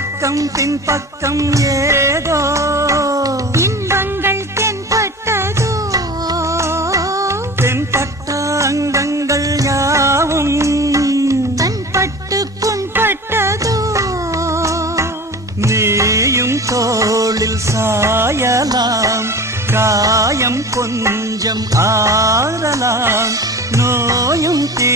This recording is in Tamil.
பக்கம் பின்பக்கம் ஏதோ இன்பங்கள் தென்பட்டதோ தென்பட்ட அங்கங்கள் யாவும் தன்பட்டு புண்பட்டதோ நீயும் தோளில் சாயலாம் காயம் கொஞ்சம் ஆறலாம் நோயும் தீ